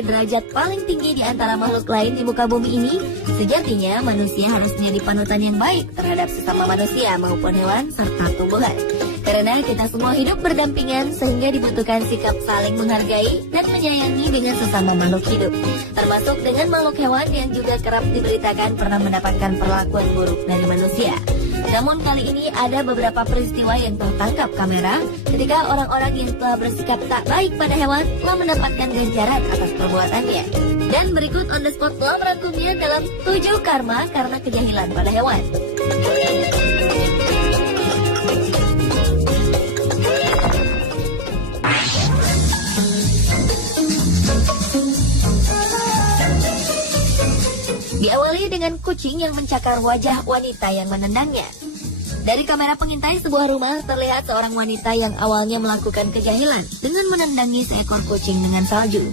memiliki derajat paling tinggi di antara makhluk lain di muka bumi ini, sejatinya manusia harus menjadi panutan yang baik terhadap sesama manusia maupun hewan serta tumbuhan. Karena kita semua hidup berdampingan sehingga dibutuhkan sikap saling menghargai dan menyayangi dengan sesama makhluk hidup. Termasuk dengan makhluk hewan yang juga kerap diberitakan pernah mendapatkan perlakuan buruk dari manusia. Namun kali ini ada beberapa peristiwa yang tertangkap kamera ketika orang-orang yang telah bersikap tak baik pada hewan telah mendapatkan ganjaran atas perbuatannya. Dan berikut on the spot telah merangkumnya dalam 7 karma karena kejahilan pada hewan. Diawali dengan kucing yang mencakar wajah wanita yang menendangnya. Dari kamera pengintai sebuah rumah terlihat seorang wanita yang awalnya melakukan kejahilan dengan menendangi seekor kucing dengan salju.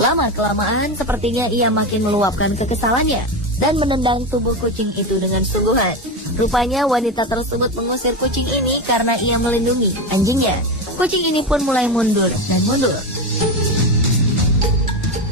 Lama-kelamaan sepertinya ia makin meluapkan kekesalannya dan menendang tubuh kucing itu dengan sungguhan. Rupanya wanita tersebut mengusir kucing ini karena ia melindungi anjingnya. Kucing ini pun mulai mundur dan mundur.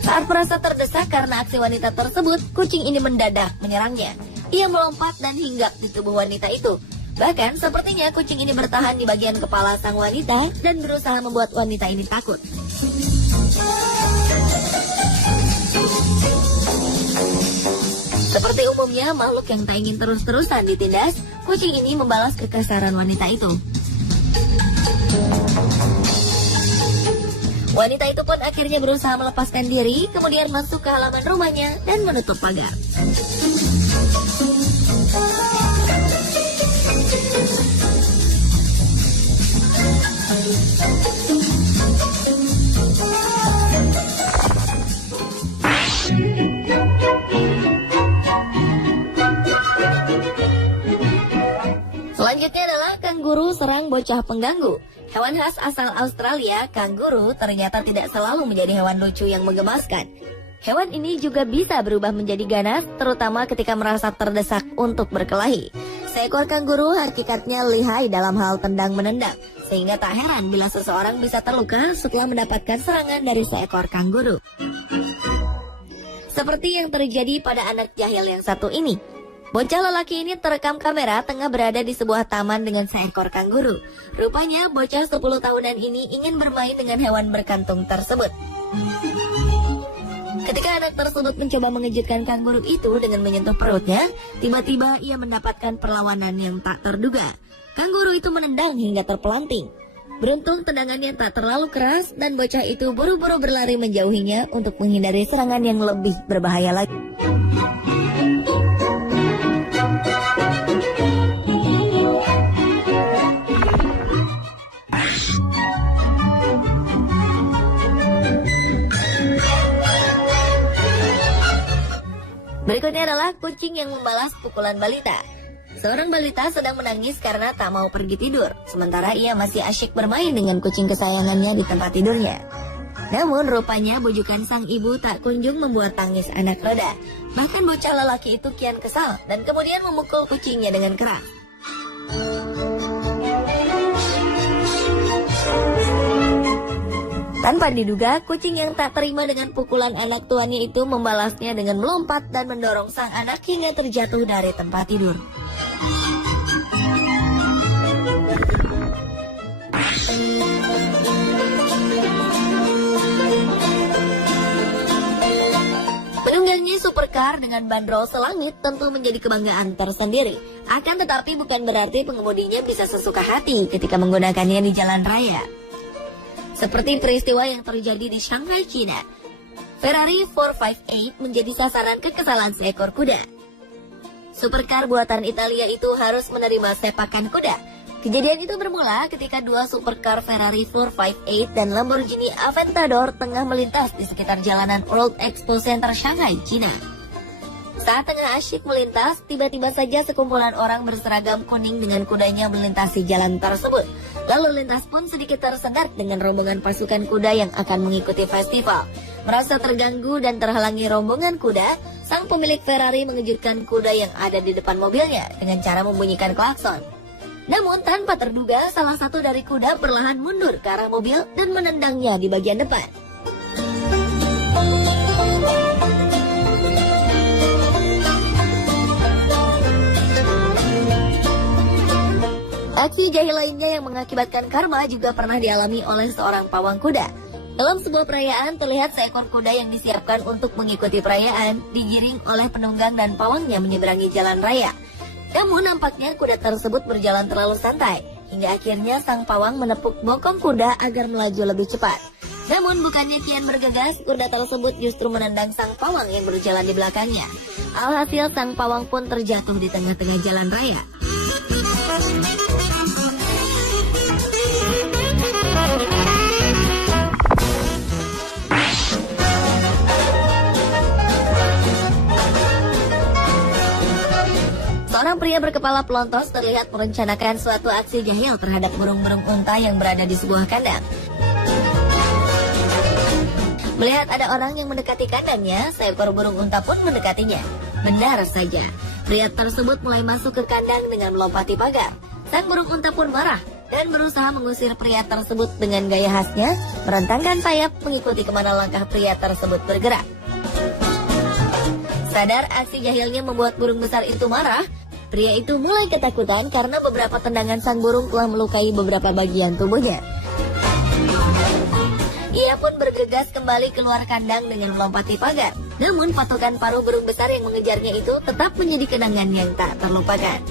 Saat merasa terdesak karena aksi wanita tersebut, kucing ini mendadak menyerangnya. Ia melompat dan hinggap di tubuh wanita itu. Bahkan sepertinya kucing ini bertahan di bagian kepala sang wanita dan berusaha membuat wanita ini takut. Seperti umumnya makhluk yang tak ingin terus-terusan ditindas, kucing ini membalas kekasaran wanita itu. Wanita itu pun akhirnya berusaha melepaskan diri, kemudian masuk ke halaman rumahnya dan menutup pagar. Selanjutnya adalah kanguru serang bocah pengganggu. Hewan khas asal Australia, kanguru ternyata tidak selalu menjadi hewan lucu yang menggemaskan. Hewan ini juga bisa berubah menjadi ganas, terutama ketika merasa terdesak untuk berkelahi. Seekor kanguru hakikatnya lihai dalam hal tendang-menendang, sehingga tak heran bila seseorang bisa terluka setelah mendapatkan serangan dari seekor kanguru. Seperti yang terjadi pada anak jahil yang satu ini. Bocah lelaki ini terekam kamera tengah berada di sebuah taman dengan seekor kanguru. Rupanya bocah 10 tahunan ini ingin bermain dengan hewan berkantung tersebut. Ketika anak tersebut mencoba mengejutkan kanguru itu dengan menyentuh perutnya, tiba-tiba ia mendapatkan perlawanan yang tak terduga. Kanguru itu menendang hingga terpelanting. Beruntung tendangannya tak terlalu keras dan bocah itu buru-buru berlari menjauhinya untuk menghindari serangan yang lebih berbahaya lagi. Berikutnya adalah kucing yang membalas pukulan balita. Seorang balita sedang menangis karena tak mau pergi tidur, sementara ia masih asyik bermain dengan kucing kesayangannya di tempat tidurnya. Namun rupanya bujukan sang ibu tak kunjung membuat tangis anak reda. Bahkan bocah lelaki itu kian kesal dan kemudian memukul kucingnya dengan keras. Tanpa diduga, kucing yang tak terima dengan pukulan anak tuannya itu membalasnya dengan melompat dan mendorong sang anak hingga terjatuh dari tempat tidur. Menunggangi supercar dengan bandrol selangit tentu menjadi kebanggaan tersendiri. Akan tetapi bukan berarti pengemudinya bisa sesuka hati ketika menggunakannya di jalan raya. Seperti peristiwa yang terjadi di Shanghai, China. Ferrari 458 menjadi sasaran kekesalan seekor kuda. Supercar buatan Italia itu harus menerima sepakan kuda. Kejadian itu bermula ketika dua supercar Ferrari 458 dan Lamborghini Aventador tengah melintas di sekitar jalanan World Expo Center Shanghai, China. Saat tengah asyik melintas, tiba-tiba saja sekumpulan orang berseragam kuning dengan kudanya melintasi jalan tersebut. Lalu lintas pun sedikit tersendat dengan rombongan pasukan kuda yang akan mengikuti festival. Merasa terganggu dan terhalangi rombongan kuda, sang pemilik Ferrari mengejutkan kuda yang ada di depan mobilnya dengan cara membunyikan klakson. Namun tanpa terduga, salah satu dari kuda perlahan mundur ke arah mobil dan menendangnya di bagian depan. Aksi jahil lainnya yang mengakibatkan karma juga pernah dialami oleh seorang pawang kuda. Dalam sebuah perayaan, terlihat seekor kuda yang disiapkan untuk mengikuti perayaan digiring oleh penunggang dan pawangnya menyeberangi jalan raya. Namun nampaknya kuda tersebut berjalan terlalu santai, hingga akhirnya sang pawang menepuk bokong kuda agar melaju lebih cepat. Namun bukannya kian bergegas, kuda tersebut justru menendang sang pawang yang berjalan di belakangnya. Alhasil sang pawang pun terjatuh di tengah-tengah jalan raya. Seorang pria berkepala pelontos terlihat merencanakan suatu aksi jahil terhadap burung-burung unta yang berada di sebuah kandang. Melihat ada orang yang mendekati kandangnya, seekor burung unta pun mendekatinya. Benar saja, pria tersebut mulai masuk ke kandang dengan melompati pagar. Sang burung unta pun marah dan berusaha mengusir pria tersebut dengan gaya khasnya, merentangkan sayap mengikuti kemana langkah pria tersebut bergerak. Sadar aksi jahilnya membuat burung besar itu marah, pria itu mulai ketakutan karena beberapa tendangan sang burung telah melukai beberapa bagian tubuhnya. Ia pun bergegas kembali keluar kandang dengan melompati pagar. Namun patokan paruh burung besar yang mengejarnya itu tetap menjadi kenangan yang tak terlupakan.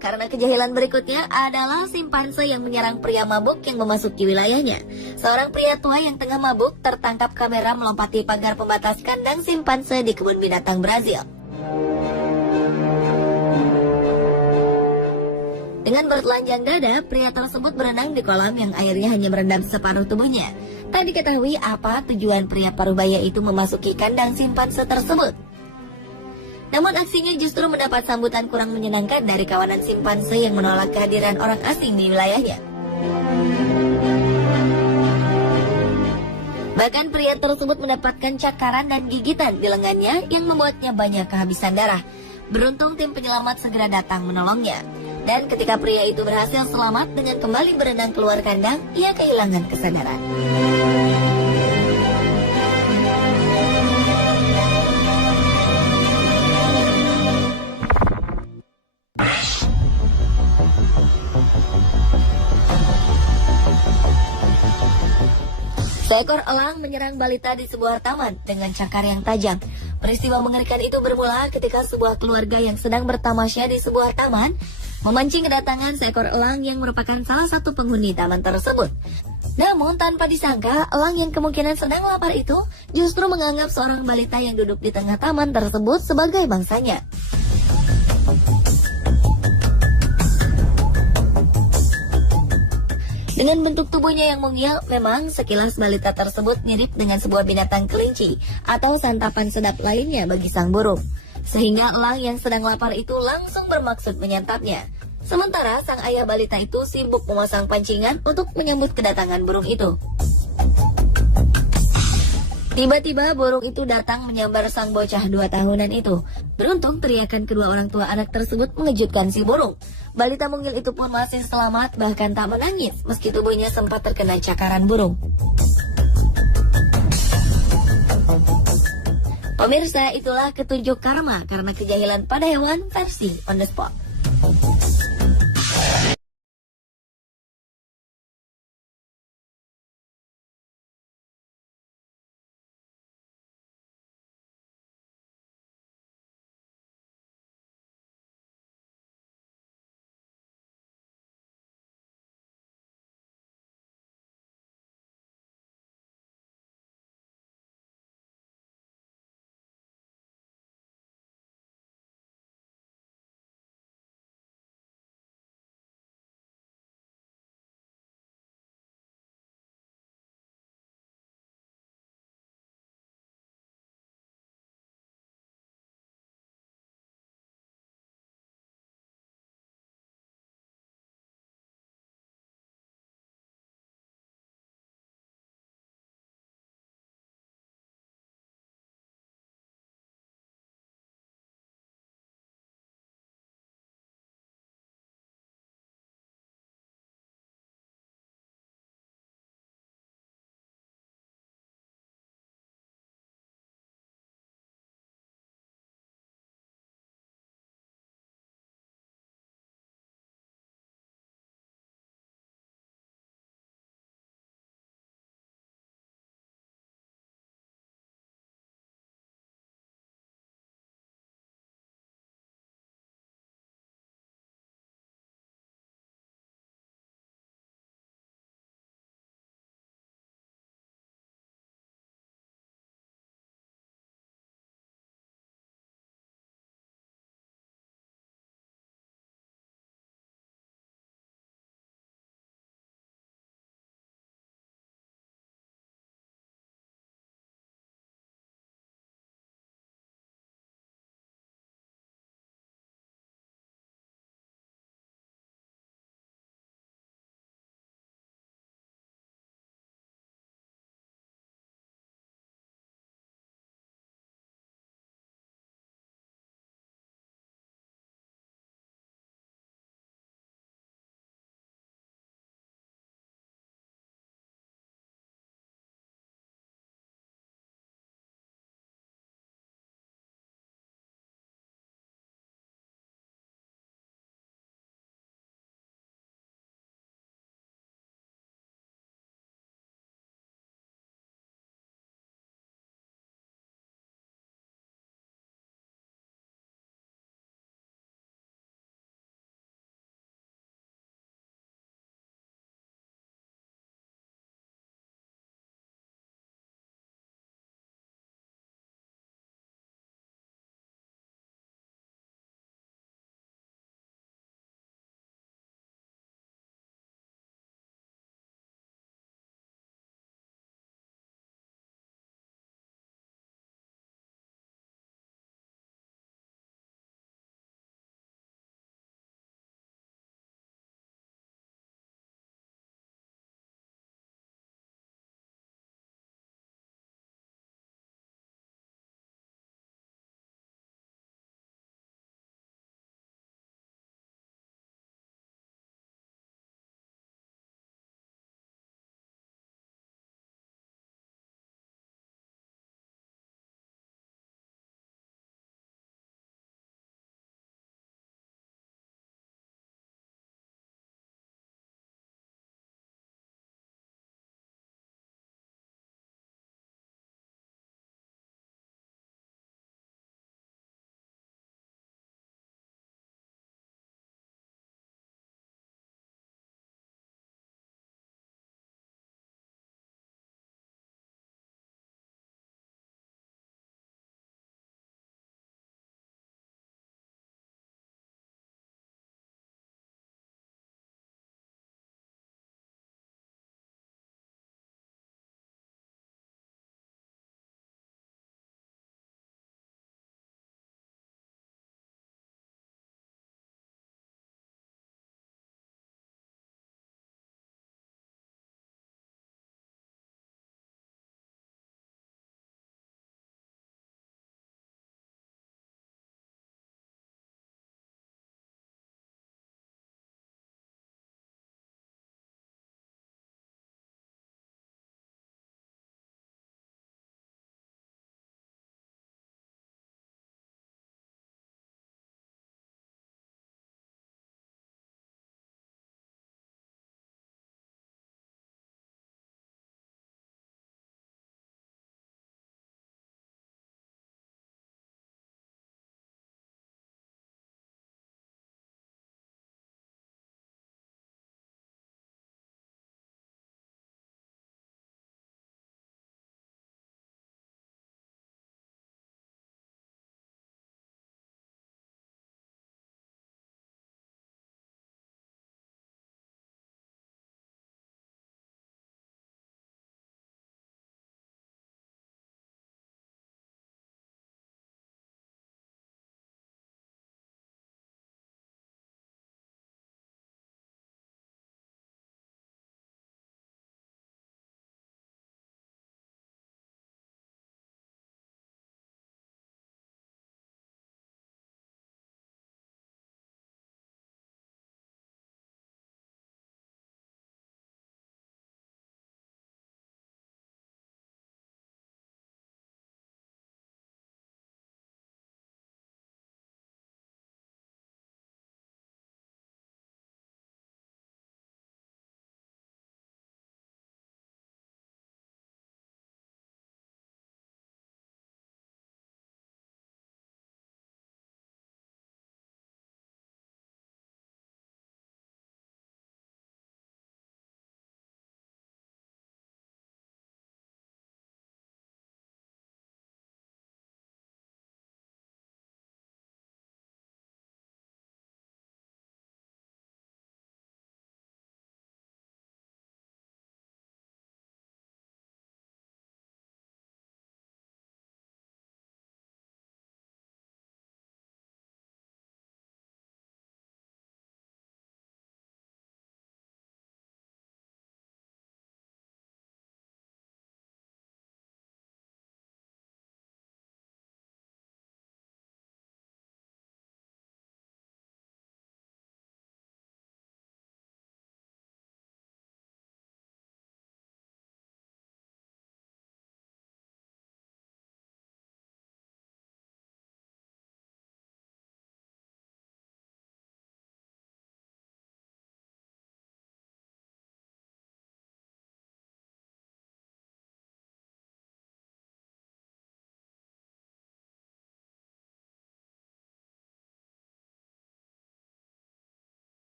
Karena kejahilan berikutnya adalah simpanse yang menyerang pria mabuk yang memasuki wilayahnya. Seorang pria tua yang tengah mabuk tertangkap kamera melompati pagar pembatas kandang simpanse di kebun binatang Brazil. Dengan bertelanjang dada, pria tersebut berenang di kolam yang airnya hanya merendam separuh tubuhnya. Tak diketahui apa tujuan pria parubaya itu memasuki kandang simpanse tersebut. Namun aksinya justru mendapat sambutan kurang menyenangkan dari kawanan simpanse yang menolak kehadiran orang asing di wilayahnya. Bahkan pria tersebut mendapatkan cakaran dan gigitan di lengannya yang membuatnya banyak kehabisan darah. Beruntung tim penyelamat segera datang menolongnya. Dan ketika pria itu berhasil selamat dengan kembali berenang keluar kandang, ia kehilangan kesadaran. Seekor elang menyerang balita di sebuah taman dengan cakar yang tajam. Peristiwa mengerikan itu bermula ketika sebuah keluarga yang sedang bertamasya di sebuah taman memancing kedatangan seekor elang yang merupakan salah satu penghuni taman tersebut. Namun tanpa disangka, elang yang kemungkinan sedang lapar itu justru menganggap seorang balita yang duduk di tengah taman tersebut sebagai mangsanya. Dengan bentuk tubuhnya yang mungil, memang sekilas balita tersebut mirip dengan sebuah binatang kelinci atau santapan sedap lainnya bagi sang burung. Sehingga elang yang sedang lapar itu langsung bermaksud menyantapnya. Sementara sang ayah balita itu sibuk memasang pancingan untuk menyambut kedatangan burung itu. Tiba-tiba burung itu datang menyambar sang bocah 2 tahunan itu. Beruntung teriakan kedua orang tua anak tersebut mengejutkan si burung. Balita mungil itu pun masih selamat, bahkan tak menangis meski tubuhnya sempat terkena cakaran burung. Pemirsa, itulah ketunjuk karma karena kejahilan pada hewan versi on the spot.